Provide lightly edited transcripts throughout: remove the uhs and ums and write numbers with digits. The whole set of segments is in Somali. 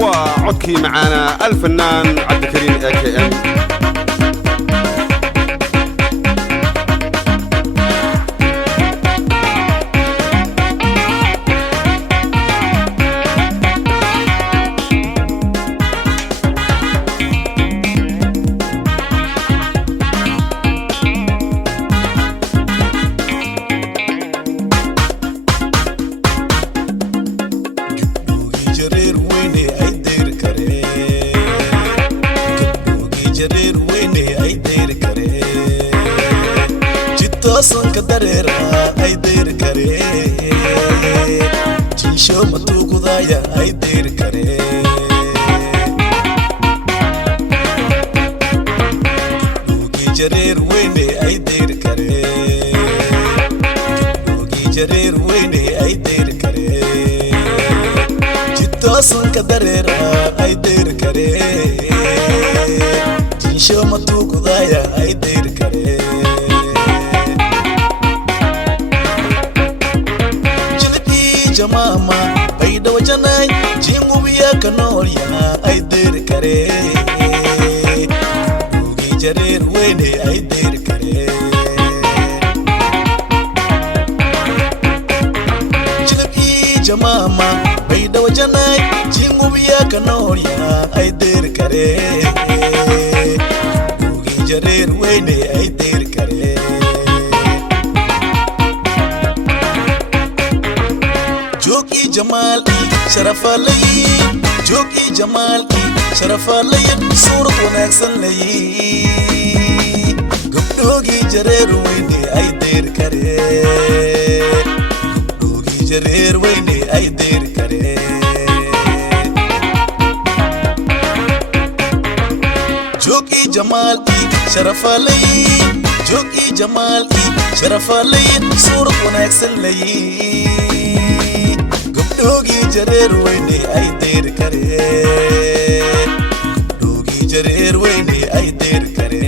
وعدكي معانا الفنان عبد الكريم AKM. Jareer Weyne ay dir kare Gebdhoogi Jareer Weyne ay dir kare Jitoosan ka dareera ay dir kare Jinsho matugudaya ay dir kare Jilbi jamama bayda wajanay jingubiya kanolya ay dir kare Jareer Weyne ay dir kare Jilbi jamama bayda wajanay jingubiya kanolya ay dir kare Gebdhoogi Jareer Weyne ay dir kare Jogi Jamal Sharafalay Jogi Jamal Sharafalay Surat wanaagsan lay Gebdhoogi Jareer Weyne ay dir kare Gebdhoogi Jareer Weyne ay dir kare Jogi Jamal Sharafalay Jogi Jamal Sharafalay Surat wanaagsan lay Gebdhoogi Jareer Weyne ay dir kare Gebdhoogi Jareer Weyne ay dir kare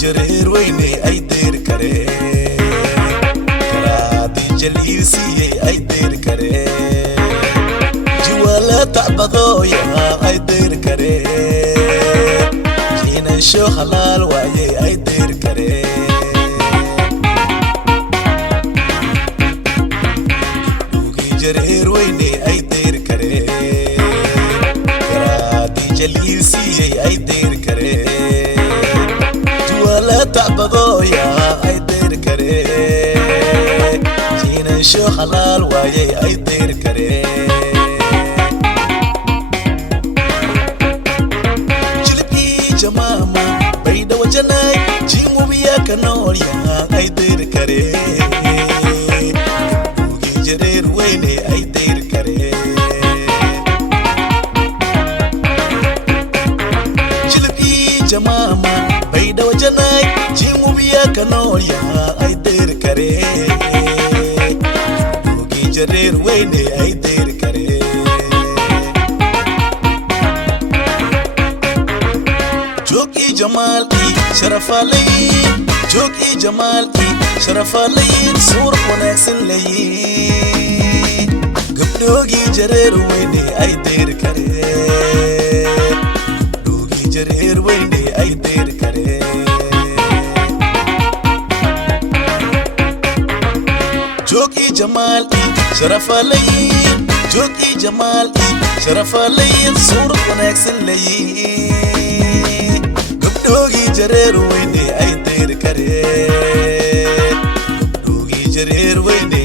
Jareer Weyne ay dir kare Karaadi jaliisiye ay dir kare Jiwala tacbadoya ay dir kare Jiinasho halaal waaye ay dir kare Gebdhoogi Jareer Weyne ay dir kare Karaadi jaliisiye ay dir kare تعبضويا اي دير كري جينا شو حلال وايي اي دير كري جلبي جماما بيدا وجناي جيمو بيا كنوريا اي دير كري Gebdhoogi Jareer Weyne اي دير كري جلبي جماما بيدا وجناي kanolya ay dir kare Gebdhoogi Jareer Weyne ay dir kare Jogi Jamal Sharafalay Jogi Jamal Sharafalay Surat wanaagsan lay Gebdhoogi Jareer Weyne ay dir kare Gebdhoogi Jareer Weyne ay dir kare Jogi Jamal Sharafalay Jogi Jamal Sharafalay Surat wanaagsan lay Gebdhoogi Jareer Weyne ay dir kare Gebdhoogi Jareer Weyne